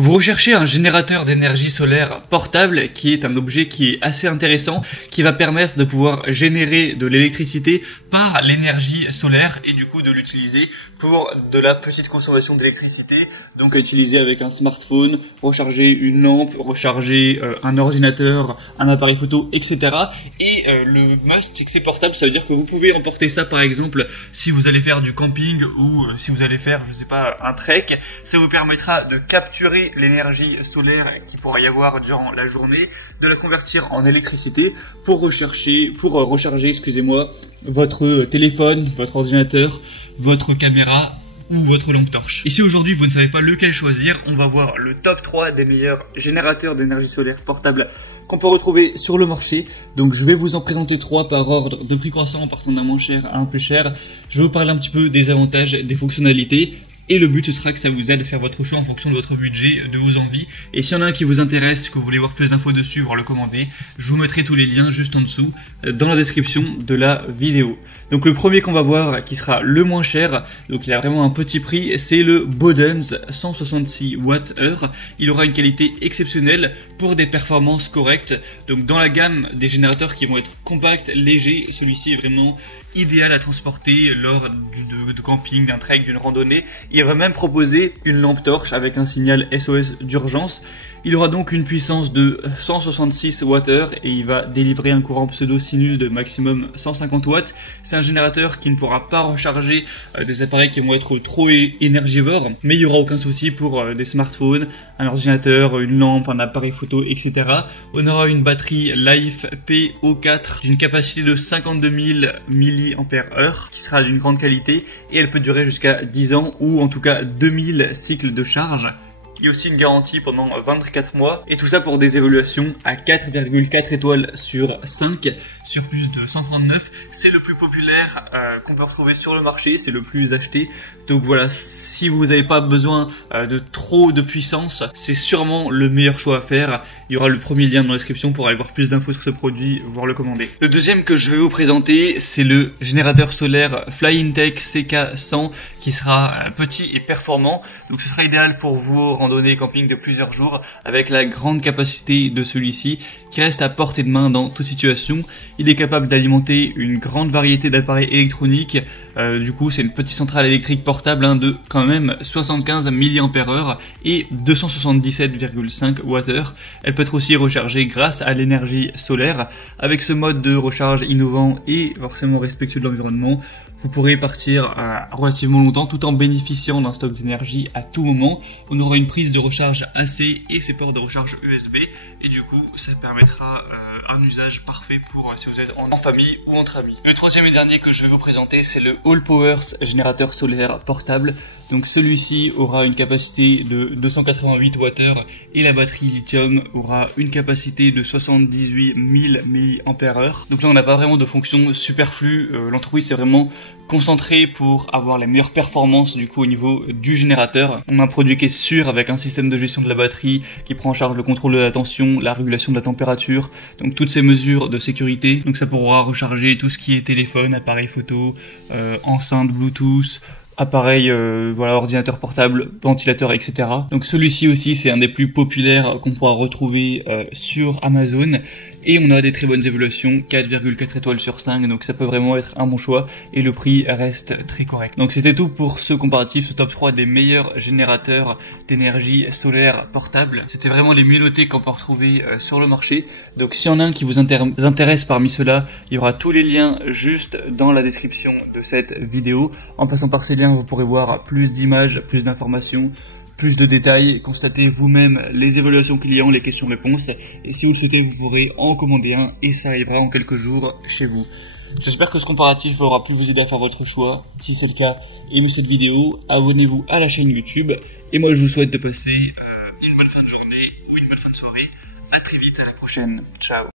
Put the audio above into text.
Vous recherchez un générateur d'énergie solaire portable qui est un objet qui est assez intéressant, qui va permettre de pouvoir générer de l'électricité par l'énergie solaire et du coup de l'utiliser pour de la petite consommation d'électricité, donc à utiliser avec un smartphone, recharger une lampe, recharger un ordinateur, un appareil photo, etc. Et le must, c'est que c'est portable, ça veut dire que vous pouvez emporter ça par exemple si vous allez faire du camping ou si vous allez faire, je sais pas, un trek, ça vous permettra de capturer l'énergie solaire qu'il pourra y avoir durant la journée, de la convertir en électricité pour recharger, excusez-moi, votre téléphone, votre ordinateur, votre caméra ou votre lampe torche. Et si aujourd'hui vous ne savez pas lequel choisir, on va voir le top 3 des meilleurs générateurs d'énergie solaire portable qu'on peut retrouver sur le marché. Donc je vais vous en présenter 3 par ordre de prix croissant, en partant d'un moins cher à un plus cher. Je vais vous parler un petit peu des avantages, des fonctionnalités. Et le but, ce sera que ça vous aide à faire votre choix en fonction de votre budget, de vos envies. Et s'il y en a un qui vous intéresse, que vous voulez voir plus d'infos dessus, voire le commander, je vous mettrai tous les liens juste en dessous, dans la description de la vidéo. Donc le premier qu'on va voir, qui sera le moins cher, donc il a vraiment un petit prix, c'est le Bodens 166 Wh. Il aura une qualité exceptionnelle pour des performances correctes. Donc dans la gamme des générateurs qui vont être compacts, légers, celui-ci est vraiment idéal à transporter lors de camping, d'un trek, d'une randonnée. Il va même proposer une lampe torche avec un signal SOS d'urgence. Il aura donc une puissance de 166 Wh et il va délivrer un courant pseudo-sinus de maximum 150 watts. C'est un générateur qui ne pourra pas recharger des appareils qui vont être trop énergivores, mais il n'y aura aucun souci pour des smartphones, un ordinateur, une lampe, un appareil photo, etc. On aura une batterie Life PO4 d'une capacité de 52 000 mAh qui sera d'une grande qualité et elle peut durer jusqu'à 10 ans ou en tout cas 2000 cycles de charge. Il y a aussi une garantie pendant 24 mois et tout ça pour des évaluations à 4,4 étoiles sur 5 sur plus de 139. C'est le plus populaire qu'on peut retrouver sur le marché, c'est le plus acheté. Donc voilà, si vous n'avez pas besoin de trop de puissance, c'est sûrement le meilleur choix à faire. Il y aura le premier lien dans la description pour aller voir plus d'infos sur ce produit, voire le commander. Le deuxième que je vais vous présenter, c'est le générateur solaire Flyintech CK100 qui sera petit et performant. Donc ce sera idéal pour vos randonnées camping de plusieurs jours avec la grande capacité de celui-ci qui reste à portée de main dans toute situation. Il est capable d'alimenter une grande variété d'appareils électroniques. Du coup, c'est une petite centrale électrique portable de quand même 75 mAh et 277,5 Wh. Elle peut être aussi rechargée grâce à l'énergie solaire. Avec ce mode de recharge innovant et forcément respectueux de l'environnement, vous pourrez partir relativement longtemps tout en bénéficiant d'un stock d'énergie à tout moment. On aura une prise de recharge AC et ses ports de recharge USB et du coup ça permettra un usage parfait pour si vous êtes en famille ou entre amis. Le troisième et dernier que je vais vous présenter, c'est le Allpowers générateur solaire portable. Donc celui-ci aura une capacité de 288 Wh et la batterie lithium aura une capacité de 78 000 mAh. Donc là on n'a pas vraiment de fonction superflue, l'entreprise c'est vraiment concentré pour avoir les meilleures performances du coup au niveau du générateur. On a un produit qui est sûr avec un système de gestion de la batterie qui prend en charge le contrôle de la tension, la régulation de la température, donc toutes ces mesures de sécurité. Donc ça pourra recharger tout ce qui est téléphone, appareil photo, enceinte Bluetooth, appareil, voilà, ordinateur portable, ventilateur, etc. Donc celui-ci aussi c'est un des plus populaires qu'on pourra retrouver sur Amazon. Et on a des très bonnes évaluations, 4,4 étoiles sur 5, donc ça peut vraiment être un bon choix et le prix reste très correct. Donc c'était tout pour ce comparatif, ce top 3 des meilleurs générateurs d'énergie solaire portable. C'était vraiment les mieux notés qu'on peut retrouver sur le marché. Donc s'il y en a un qui vous intéresse parmi ceux-là, il y aura tous les liens juste dans la description de cette vidéo. En passant par ces liens, vous pourrez voir plus d'images, plus d'informations, plus de détails, constatez vous-même les évaluations clients, les questions-réponses, et si vous le souhaitez, vous pourrez en commander un et ça arrivera en quelques jours chez vous. J'espère que ce comparatif aura pu vous aider à faire votre choix. Si c'est le cas, aimez cette vidéo, abonnez-vous à la chaîne YouTube, et moi je vous souhaite de passer une bonne fin de journée ou une bonne fin de soirée. À très vite, à la prochaine.